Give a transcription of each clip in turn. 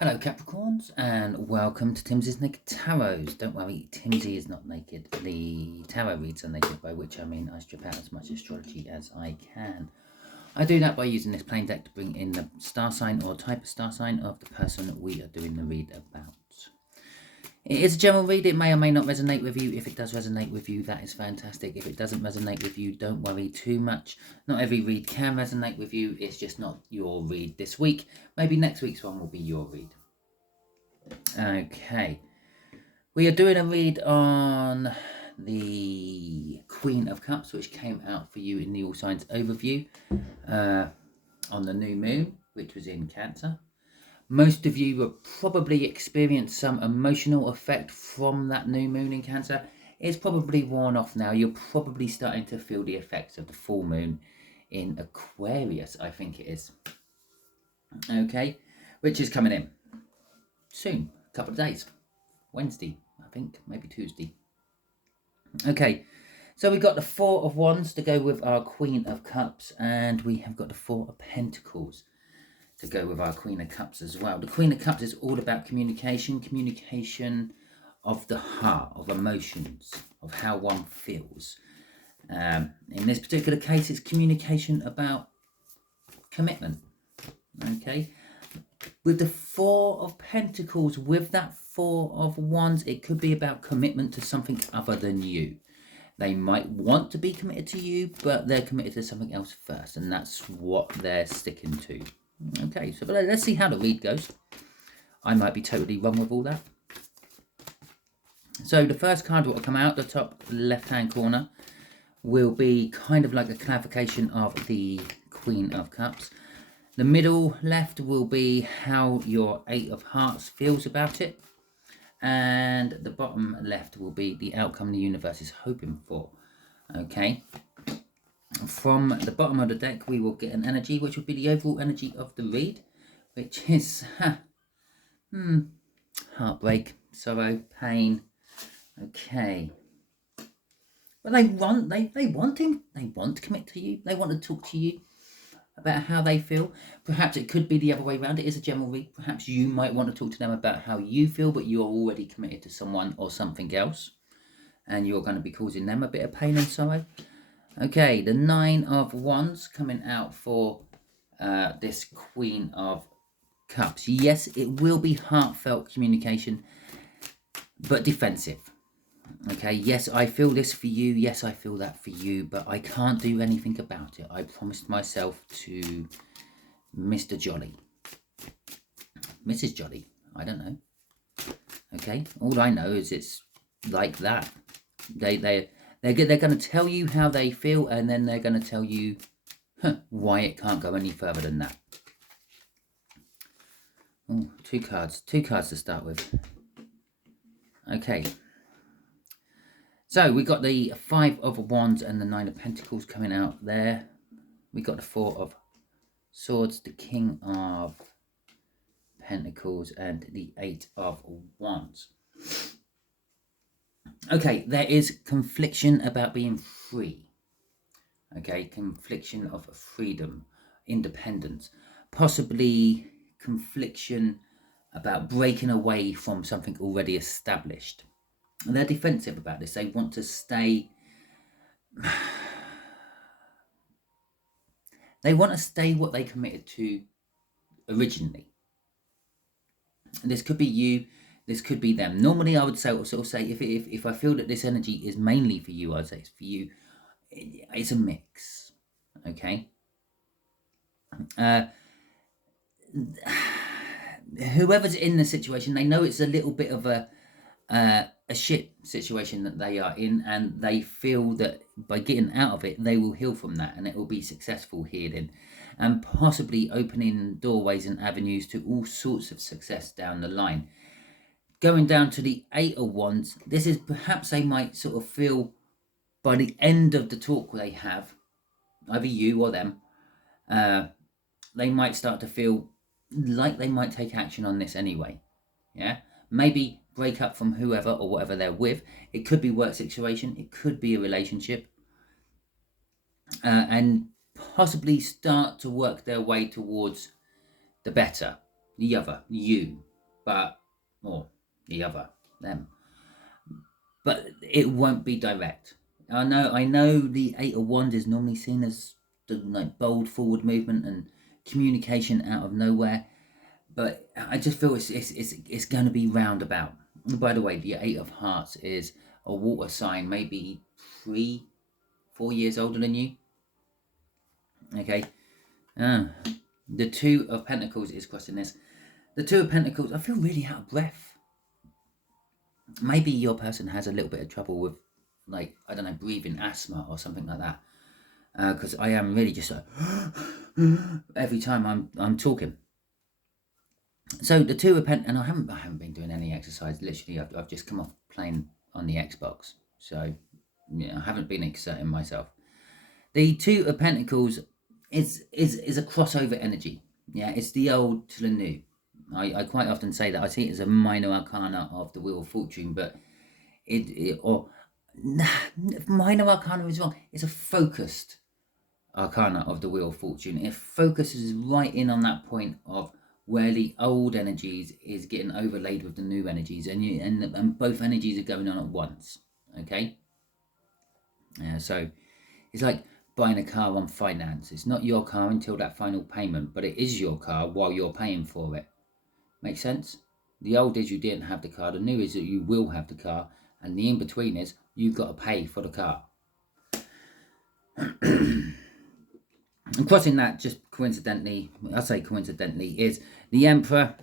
Hello Capricorns and welcome to Timsy's Naked Tarot. Don't worry, Timsy is not naked. The tarot reads are naked, by which I mean I strip out as much astrology as I can. I do that by using this plain deck to bring in the star sign or type of star sign of the person that we are doing the read about. It is a general read. It may or may not resonate with you. If it does resonate with you, that is fantastic. If it doesn't resonate with you, don't worry too much. Not every read can resonate with you. It's just not your read this week. Maybe next week's one will be your read. Okay. We are doing a read on the Queen of Cups, which came out for you in the All Signs overview on the new moon, which was in Cancer. Most of you will probably experience some emotional effect from that new moon in Cancer. It's probably worn off now. You're probably starting to feel the effects of the full moon in Aquarius, I think it is. Okay, which is coming in soon, a couple of days. Wednesday, I think, maybe Tuesday. Okay, so we got the Four of Wands to go with our Queen of Cups, and we have got the Four of Pentacles to go with our Queen of Cups as well. The Queen of Cups is all about communication of the heart, of emotions, of how one feels. In this particular case, it's communication about commitment. Okay, with the Four of Pentacles, with that Four of Wands, it could be about commitment to something other than you. They might want to be committed to you, but they're committed to something else first, and that's what they're sticking to. Okay, so but let's see how the read goes. I might be totally wrong with all that. So the first card that will come out, the top left-hand corner, will be kind of like a clarification of the Queen of Cups. The middle left will be how your Eight of Hearts feels about it. And the bottom left will be the outcome the universe is hoping for. Okay. From the bottom of the deck, we will get an energy, which will be the overall energy of the read, which is heartbreak, sorrow, pain. Okay. But they want him. They want to commit to you. They want to talk to you about how they feel. Perhaps it could be the other way around. It is a general read. Perhaps you might want to talk to them about how you feel, but you're already committed to someone or something else, and you're going to be causing them a bit of pain and sorrow. Okay, the Nine of Wands coming out for this Queen of Cups. Yes, it will be heartfelt communication, but defensive. Okay, yes, I feel this for you. Yes, I feel that for you, but I can't do anything about it. I promised myself to Mr. Jolly. Mrs. Jolly, I don't know. Okay, all I know is it's like that. They're going to tell you how they feel, and then they're going to tell you why it can't go any further than that. Oh, two cards to start with. Okay. So we got the Five of Wands and the Nine of Pentacles coming out there. We got the Four of Swords, the King of Pentacles, and the Eight of Wands. Okay, there is confliction about being free. Okay, confliction of freedom, independence, possibly confliction about breaking away from something already established. And they're defensive about this. They want to stay. They want to stay what they committed to originally. And this could be you. This could be them. Normally, I would say, if I feel that this energy is mainly for you, I'd say it's for you. It's a mix. Okay. Whoever's in the situation, they know it's a little bit of a shit situation that they are in, and they feel that by getting out of it, they will heal from that, and it will be successful healing, and possibly opening doorways and avenues to all sorts of success down the line. Going down to the Eight of Wands, this is perhaps they might sort of feel by the end of the talk they have, either you or them, they might start to feel like they might take action on this anyway. Yeah, maybe break up from whoever or whatever they're with. It could be work situation, it could be a relationship, and possibly start to work their way towards the better. the other, you, but, or the other, them. But it won't be direct. I know the Eight of Wands is normally seen as the like bold forward movement and communication out of nowhere, but I just feel it's going to be roundabout. By the way, the Eight of Hearts is a water sign, maybe 3-4 years older than you. Okay. The Two of Pentacles is crossing this. The Two of Pentacles, I feel really out of breath. Maybe your person has a little bit of trouble with, like, I don't know, breathing, asthma or something like that. Because I am really just like every time I'm talking. So the Two of Pentacles, and I haven't been doing any exercise. Literally, I've just come off playing on the Xbox. So yeah, I haven't been exerting myself. The Two of Pentacles is a crossover energy. Yeah, it's the old to the new. I quite often say that I see it as a minor arcana of the Wheel of Fortune, but minor arcana is wrong. It's a focused arcana of the Wheel of Fortune. It focuses right in on that point of where the old energies is getting overlaid with the new energies, and both energies are going on at once. Okay, so it's like buying a car on finance. It's not your car until that final payment, but it is your car while you're paying for it. Make sense? The old is you didn't have the car, the new is that you will have the car, and the in-between is you've got to pay for the car. And crossing that, just coincidentally, I say coincidentally, is the Emperor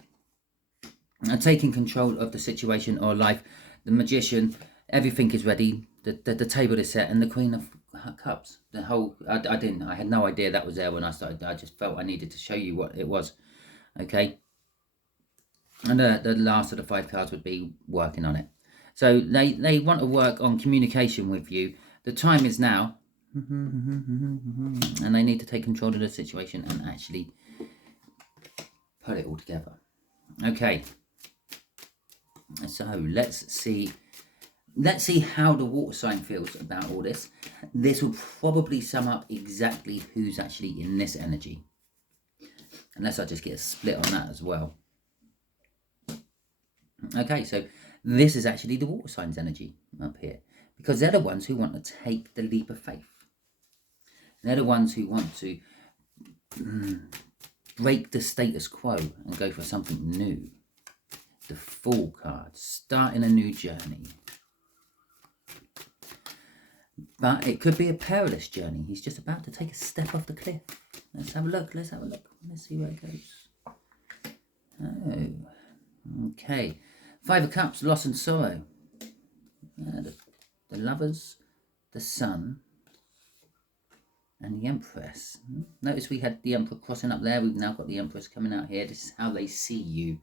taking control of the situation or life. The Magician, everything is ready, the table is set, and the Queen of Cups. The whole, I had no idea that was there when I started. I just felt I needed to show you what it was. Okay. And the last of the 5 cards would be working on it. So they want to work on communication with you. The time is now. And they need to take control of the situation and actually put it all together. Okay. So let's see how the water sign feels about all this. This will probably sum up exactly who's actually in this energy. Unless I just get a split on that as well. Okay, so this is actually the water signs energy up here, because they're the ones who want to take the leap of faith. They're the ones who want to break the status quo and go for something new. The Fool card, starting a new journey. But it could be a perilous journey. He's just about to take a step off the cliff. Let's have a look. Let's see where it goes. Oh, okay. 5 of Cups, loss and sorrow. The Lovers, the Sun, and the Empress. Notice we had the Emperor crossing up there. We've now got the Empress coming out here. This is how they see you.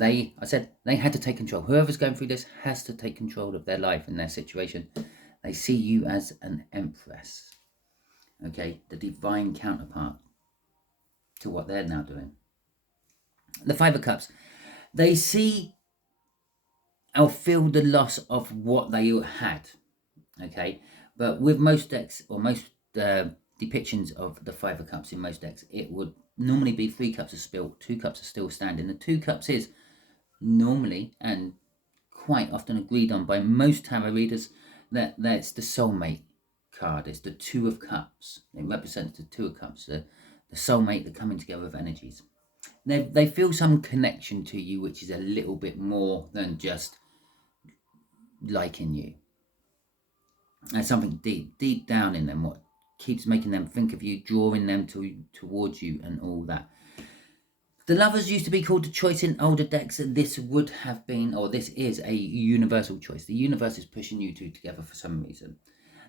I said they had to take control. Whoever's going through this has to take control of their life and their situation. They see you as an Empress. Okay, the divine counterpart to what they're now doing. The 5 of Cups. They see or feel the loss of what they had. Okay, but with most decks or most depictions of the 5 of Cups in most decks, it would normally be 3 cups of spilt, 2 cups are still standing. The 2 cups is normally and quite often agreed on by most tarot readers that that's the soulmate card. It's the 2 of Cups. It represents the 2 of Cups, the soulmate, the coming together of energies. They feel some connection to you, which is a little bit more than just liking you. There's something deep down in them, what keeps making them think of you, drawing them towards you and all that. The Lovers used to be called the choice in older decks. This would have been, or this is a universal choice. The universe is pushing you two together for some reason.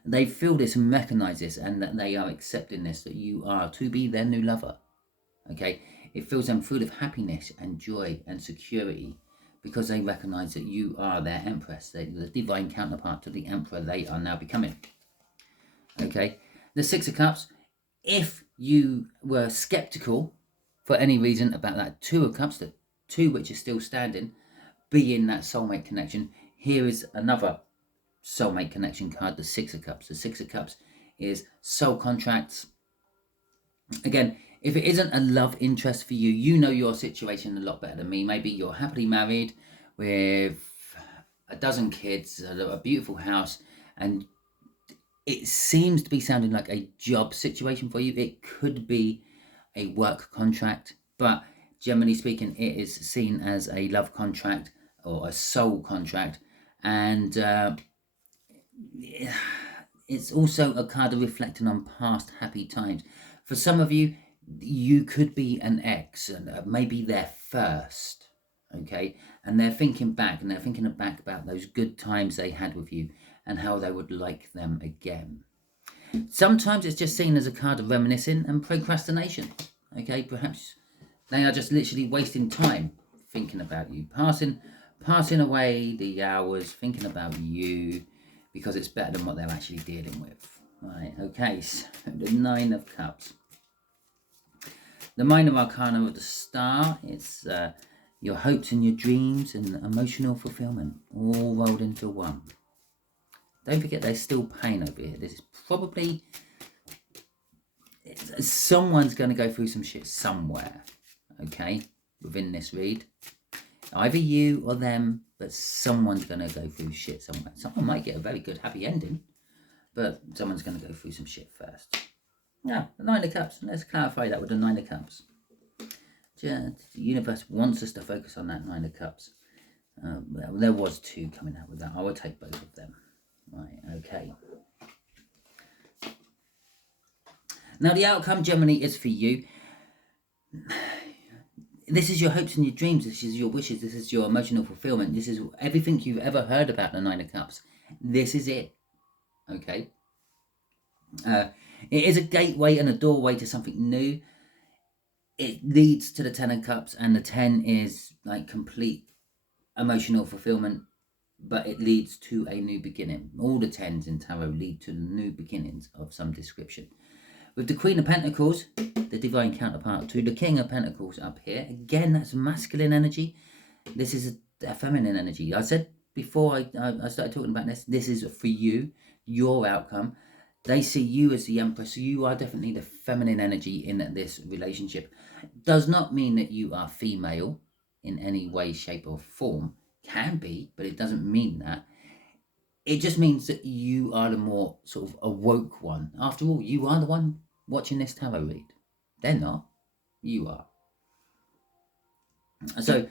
They feel this and recognize this, and that they are accepting this, that you are to be their new lover. Okay? It fills them full of happiness and joy and security, because they recognize that you are their Empress, the divine counterpart to the Emperor they are now becoming. Okay? The 6 of Cups, if you were skeptical for any reason about that 2 of Cups, the 2 which is still standing, being that soulmate connection, here is another soulmate connection card, the 6 of Cups. The 6 of Cups is soul contracts. Again, If it isn't a love interest for you, you know your situation a lot better than me. Maybe you're happily married with a dozen kids, a beautiful house, and it seems to be sounding like a job situation for you. It could be a work contract, but generally speaking, it is seen as a love contract or a soul contract, and it's also a card of reflecting on past happy times. For some of you, you could be an ex, and maybe they're first, okay, and they're thinking back, and they're thinking back about those good times they had with you and how they would like them again. Sometimes it's just seen as a card of reminiscing and procrastination, okay. Perhaps they are just literally wasting time thinking about you, passing away the hours thinking about you, because it's better than what they're actually dealing with. Right, okay, so the Nine of Cups. The minor arcana of the Star, it's your hopes and your dreams and emotional fulfillment all rolled into one. Don't forget there's still pain over here. This is probably, someone's going to go through some shit somewhere, okay, within this read. Either you or them, but someone's going to go through shit somewhere. Someone might get a very good happy ending, but someone's going to go through some shit first. Now, the Nine of Cups. Let's clarify that with the Nine of Cups. The universe wants us to focus on that Nine of Cups. Well, there was two coming out with that. I will take both of them. Right, okay. Now, the outcome generally is for you. This is your hopes and your dreams. This is your wishes. This is your emotional fulfillment. This is everything you've ever heard about the Nine of Cups. This is it. Okay. It is a gateway and a doorway to something new. It leads to the Ten of Cups, and the 10 is like complete emotional fulfillment, but it leads to a new beginning. All the 10s in tarot lead to new beginnings of some description. With the Queen of Pentacles, the divine counterpart to the King of Pentacles up here, again, that's masculine energy. This is a feminine energy. I said before I started talking about this is for you, your outcome. They see you as the Empress, so you are definitely the feminine energy in this relationship. Does not mean that you are female in any way, shape, or form. Can be, but it doesn't mean that. It just means that you are the more sort of awoke one. After all, you are the one watching this tarot read. They're not. You are. So,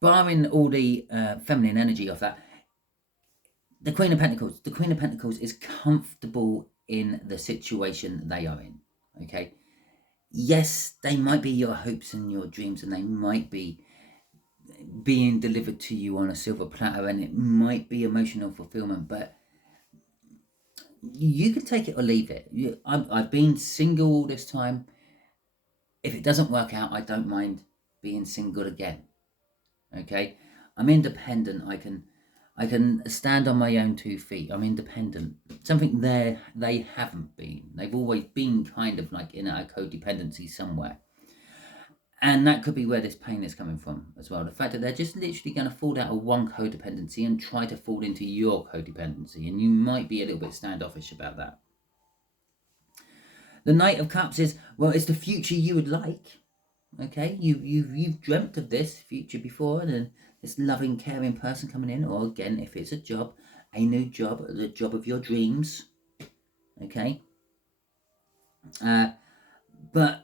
barring all the feminine energy of that, the Queen of Pentacles is comfortable in the situation they are in. Okay. Yes, they might be your hopes and your dreams, and they might be being delivered to you on a silver platter, and it might be emotional fulfillment, but you can take it or leave it. I've been single all this time. If it doesn't work out, I don't mind being single again. Okay, I'm independent. I can stand on my own 2 feet. I'm independent. Something they haven't been. They've always been kind of like in a codependency somewhere. And that could be where this pain is coming from as well. The fact that they're just literally going to fall out of one codependency and try to fall into your codependency. And you might be a little bit standoffish about that. The Knight of Cups is, well, it's the future you would like. Okay, you've dreamt of this future before, and then this loving, caring person coming in, or again, if it's a job, a new job, the job of your dreams. Okay, but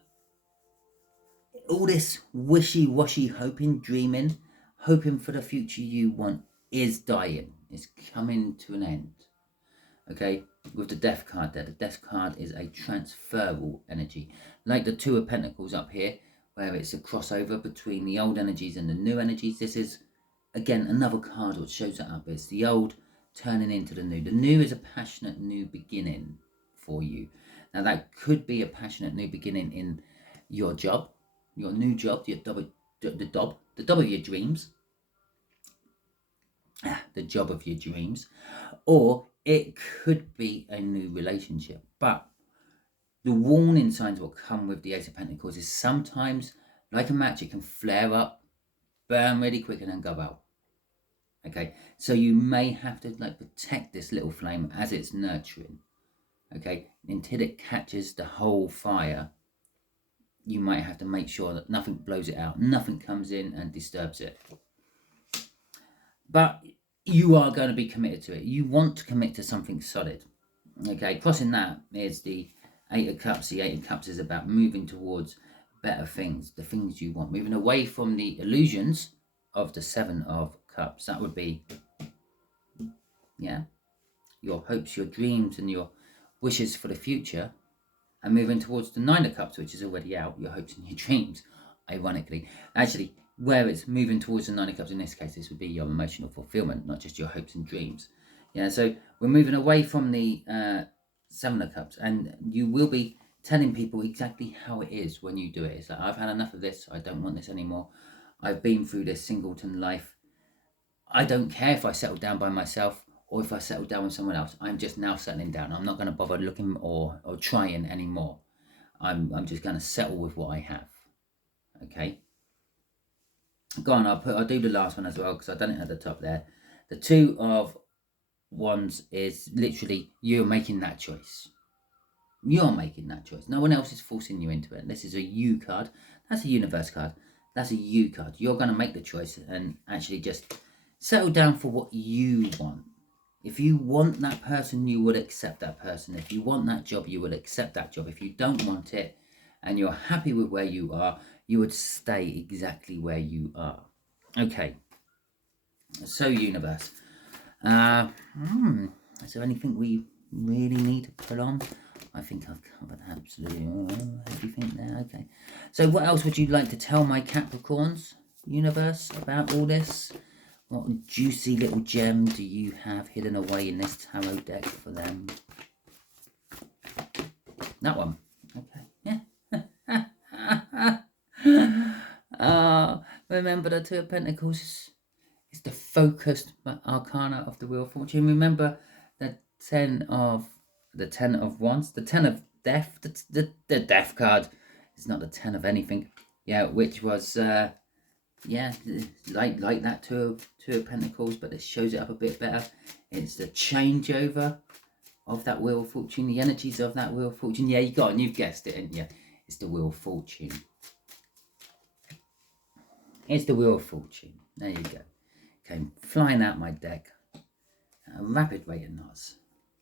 all this wishy-washy hoping, dreaming, hoping for the future you want is dying. It's coming to an end. Okay, with the Death card there. The Death card is a transferable energy. Like the Two of Pentacles up here, where it's a crossover between the old energies and the new energies. This is, again, another card which shows that up. It's the old turning into the new. The new is a passionate new beginning for you. Now, that could be a passionate new beginning in your job, your new job, the job of your dreams, the job of your dreams, or it could be a new relationship. But the warning signs will come with the Ace of Pentacles is sometimes, like a match, it can flare up, burn really quick, and then go out. Okay, so you may have to like protect this little flame as it's nurturing. Okay, until it catches the whole fire you might have to make sure that nothing blows it out, nothing comes in and disturbs it. But you are going to be committed to it. You want to commit to something solid. Okay, crossing that is the Eight of Cups. The Eight of Cups is about moving towards better things, the things you want, moving away from the illusions of the Seven of Cups. That would be, yeah, your hopes, your dreams, and your wishes for the future, and moving towards the Nine of Cups, which is already out, your hopes and your dreams, ironically. Actually, where it's moving towards the Nine of Cups, in this case, this would be your emotional fulfillment, not just your hopes and dreams. Yeah, so we're moving away from the Seven of Cups, and you will be telling people exactly how it is when you do it. It's like, I've had enough of this, I don't want this anymore. I've been through this singleton life. I don't care if I settle down by myself or if I settle down with someone else. I'm just now settling down. I'm not going to bother looking or trying anymore. I'm just going to settle with what I have. Okay. Go on, I'll do the last one as well, because I've done it at the top there. The Two of Wands is literally you're making that choice. You're making that choice. No one else is forcing you into it. This is a you card. That's a universe card. That's a you card. You're going to make the choice and actually just settle down for what you want. If you want that person, you would accept that person. If you want that job, you would accept that job. If you don't want it and you're happy with where you are, you would stay exactly where you are. Okay. So, universe. Is there anything we really need to put on? I think I've covered absolutely everything there. Okay. So what else would you like to tell my Capricorns, universe, about all this? What juicy little gem do you have hidden away in this tarot deck for them? That one. Okay. Yeah. Remember the Two of Pentacles? It's the focused arcana of the Wheel of Fortune. Remember the Ten of Wands, the Ten of Death, the Death card. It's not the Ten of anything. Yeah, which was yeah, like that Two of Pentacles, but it shows it up a bit better. It's the changeover of that Wheel of Fortune, the energies of that Wheel of Fortune. Yeah, you've guessed it, haven't you? It's the Wheel of Fortune. It's the Wheel of Fortune. There you go. Came flying out my deck at a rapid rate of knots.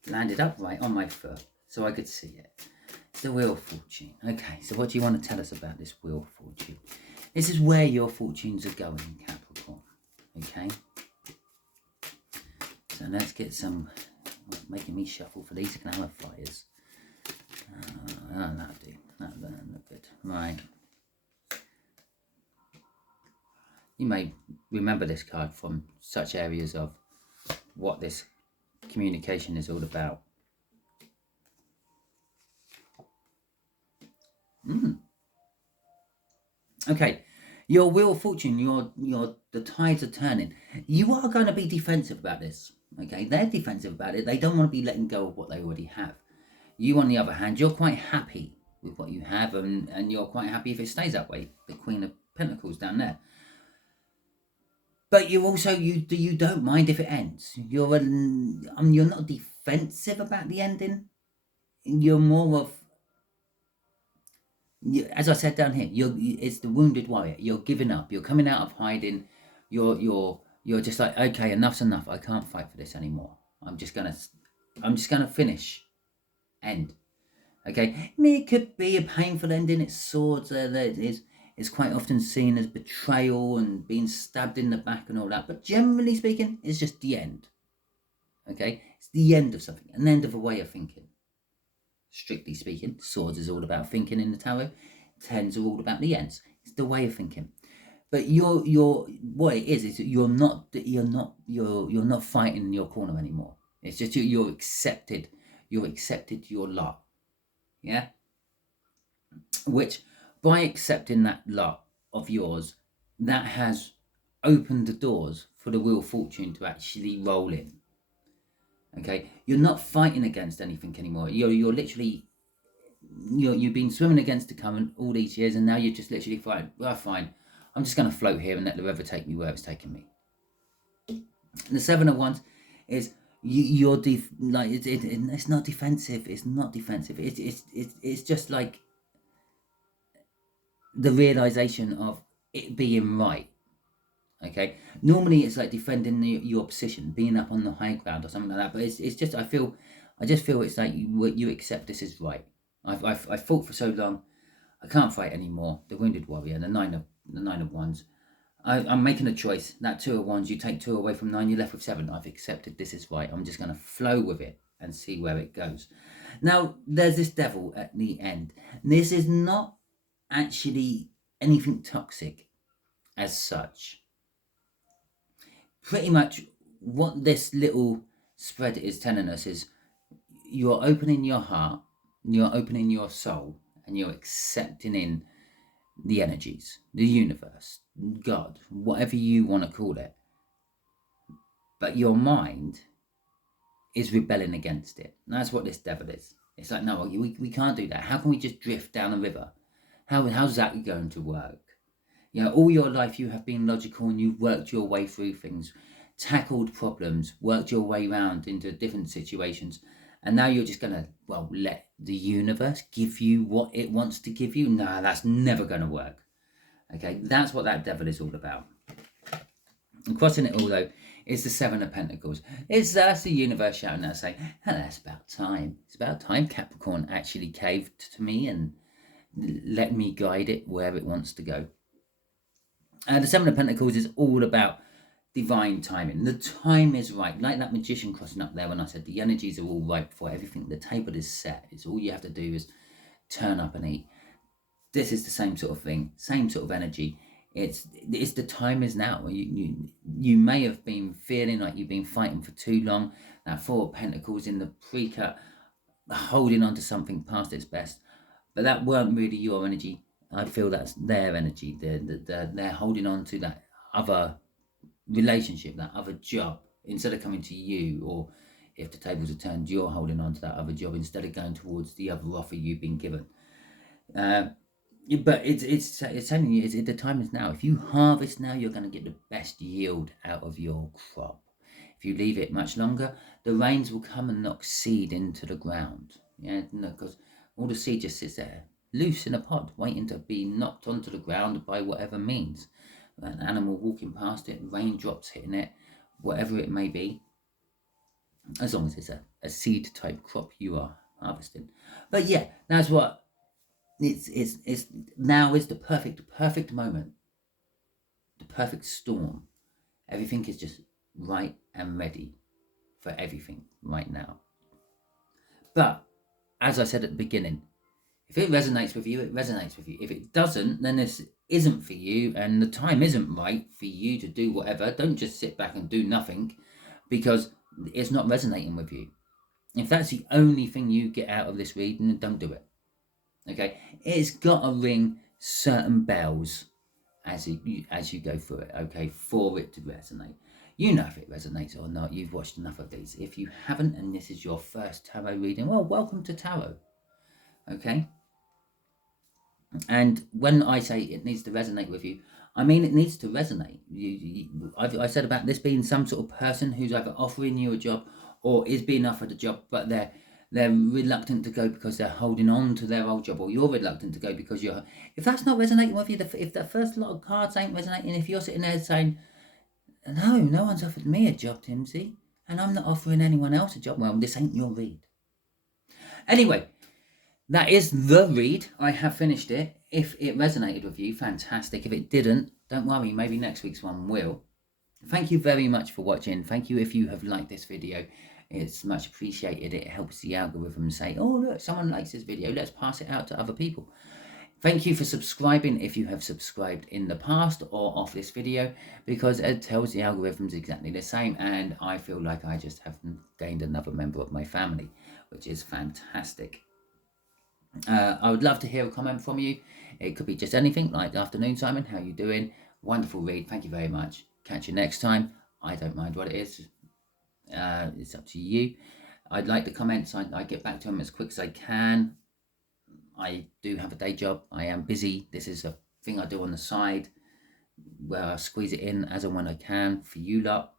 Landed upright on my foot so I could see it. It's the Wheel of Fortune. Okay, so what do you want to tell us about this Wheel of Fortune? This is where your fortunes are going, Capricorn. Okay? So let's get some... making me shuffle for these clarifiers. That'll do. That'll look good. Right. You may remember this card from such areas of what this communication is all about. Okay, your Wheel of Fortune, the tides are turning. You are going to be defensive about this. Okay, they're defensive about it. They don't want to be letting go of what they already have. You, on the other hand, you're quite happy with what you have, and you're quite happy if it stays that way. The Queen of Pentacles down there. But you also you don't mind if it ends. You're not defensive about the ending. You're more of, as I said down here, it's the wounded warrior. You're giving up. You're coming out of hiding. You're just like, okay, enough's enough. I can't fight for this anymore. I'm just gonna finish. End. Okay. It could be a painful ending. It's swords. It's quite often seen as betrayal and being stabbed in the back and all that. But generally speaking, it's just the end. Okay? It's the end of something. An end of a way of thinking. Strictly speaking, swords is all about thinking in the tarot. Tens are all about the ends. It's the way of thinking. But what it is you're not fighting in your corner anymore. It's just you're accepted. You've accepted your lot. Yeah? Which, by accepting that lot of yours, that has opened the doors for the Wheel of Fortune to actually roll in. Okay, you're not fighting against anything anymore. You're literally, you've been swimming against the current all these years, and now you're just literally fighting. Well, fine, I'm just going to float here and let the river take me where it's taking me. And the Seven of Wands is it's not defensive. It's not defensive. It's just like, the realization of it being right. Okay, normally it's like defending your position, being up on the high ground or something like that. But it's just I just feel it's like you accept this is right. I've fought for so long, I can't fight anymore. The wounded warrior, the nine of wands. I'm making a choice. That two of wands, you take two away from nine, you're left with seven. I've accepted this is right. I'm just going to flow with it and see where it goes. Now, there's this devil at the end. This is not actually anything toxic as such. Pretty much what this little spread is telling us is you're opening your heart, you're opening your soul, and you're accepting in the energies, the universe, God, whatever you want to call it. But your mind is rebelling against it. And that's what this devil is. It's like, no, we can't do that. How can we just drift down a river? How's that going to work? You know, all your life you have been logical and you've worked your way through things, tackled problems, worked your way around into different situations. And now you're just going to, well, let the universe give you what it wants to give you? Nah, that's never going to work. Okay, that's what that devil is all about. And crossing it all, though, is the Seven of Pentacles. That's the universe shouting out saying, oh, that's about time. It's about time Capricorn actually caved to me and let me guide it where it wants to go. The Seven of Pentacles is all about divine timing. The time is right. Like that magician crossing up there when I said the energies are all right before everything. The table is set. It's all you have to do is turn up and eat. This is the same sort of thing. Same sort of energy. It's the time is now. You may have been feeling like you've been fighting for too long. That Four of Pentacles in the pre-cut, holding on to something past its best. But that weren't really your energy. I feel that's their energy. They're holding on to that other relationship, that other job, instead of coming to you. Or if the tables are turned, you're holding on to that other job instead of going towards the other offer you've been given. But it's telling you the time is now. If you harvest now, you're going to get the best yield out of your crop. If you leave it much longer, the rains will come and knock seed into the ground. Yeah, because all the seed just sits there, loose in a pod, waiting to be knocked onto the ground by whatever means. An animal walking past it, raindrops hitting it, whatever it may be. As long as it's a seed type crop you are harvesting. But yeah, that's what it's now is the perfect moment, the perfect storm. Everything is just right and ready for everything right now. But as I said at the beginning, if it resonates with you, it resonates with you. If it doesn't, then this isn't for you and the time isn't right for you to do whatever. Don't just sit back and do nothing because it's not resonating with you. If that's the only thing you get out of this reading, don't do it. Okay, it's got to ring certain bells as you go through it. Okay, for it to resonate. You know if it resonates or not. You've watched enough of these. If you haven't, and this is your first tarot reading, well, welcome to tarot. Okay. And when I say it needs to resonate with you, I mean it needs to resonate. I said about this being some sort of person who's either offering you a job or is being offered a job, but they're reluctant to go because they're holding on to their old job, or you're reluctant to go because you're... If that's not resonating with you, if the first lot of cards ain't resonating, if you're sitting there saying, no one's offered me a job, Timsy, and I'm not offering anyone else a job, well, this ain't your read. Anyway, that is the read. I have finished it. If it resonated with you, fantastic. If it didn't, don't worry, maybe next week's one will. Thank you very much for watching. Thank you if you have liked this video. It's much appreciated. It helps the algorithm say, oh, look, someone likes this video. Let's pass it out to other people. Thank you for subscribing if you have subscribed in the past or off this video, because it tells the algorithms exactly the same, and I feel like I just have gained another member of my family, which is fantastic. I would love to hear a comment from you. It could be just anything, like afternoon, Simon, how you doing? Wonderful read. Thank you very much. Catch you next time. I don't mind what it is. It's up to you. I'd like the comments. I get back to them as quick as I can. I do have a day job. I am busy. This is a thing I do on the side where I squeeze it in as and when I can for you lot.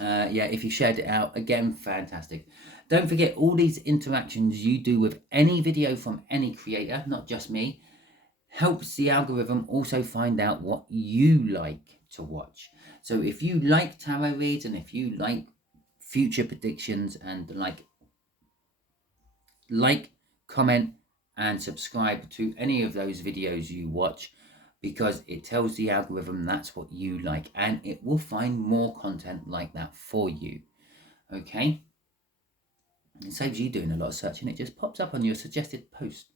Yeah, if you shared it out, again, fantastic. Don't forget, all these interactions you do with any video from any creator, not just me, helps the algorithm also find out what you like to watch. So if you like tarot reads and if you like future predictions and like, comment and subscribe to any of those videos you watch, because it tells the algorithm that's what you like, and it will find more content like that for you. Okay, it saves you doing a lot of searching. It just pops up on your suggested post.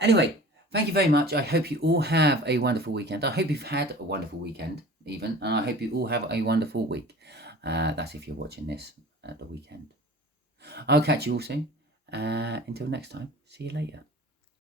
Anyway, thank you very much. I hope you all have a wonderful weekend. I hope you've had a wonderful weekend even, and I hope you all have a wonderful week. That's if you're watching this at the weekend. I'll catch you all soon. Until next time, see you later.